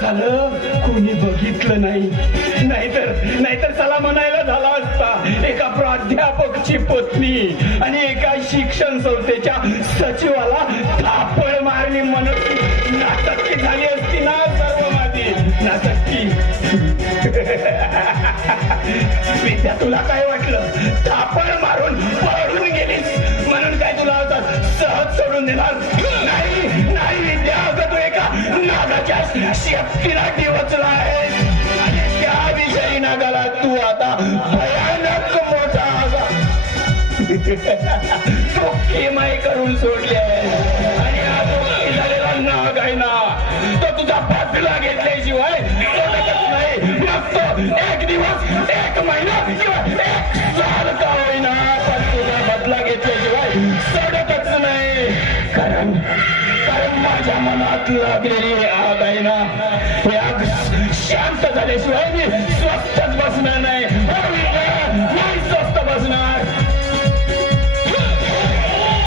झालं कुणी बघितलं नाही. नाहीतर नाहीतर चला म्हणायला झाला असता. एका प्राध्यापकची पत्नी आणि एका शिक्षण संस्थेच्या सचिवाला थापड मारली म्हणत नाटक्की झाली असती ना सर्व माझी नाटक्की विद्या तुला काय वाटलं? थापड मारून पळून गेलीस म्हणून काय तुला आता सहज सोडून देणार? नागाच्या शेपटीला डिवचला आहे आणि त्या नागाला तू आता भयानक मोठा आगा तो केमाई करून सोडले आणि हा जो झालेला नाग आहे ना तो तुझा बाजूला घेतल्याशिवाय नाही मग तो एक दिवस एक महिना किंवा एक साल का होईना पण तुझा बदला घेतल्याशिवाय सोडतच नाही कारण माझ्या मनात लागलेली आग आहे ना शांत झाल्याशिवाय मी स्वस्थ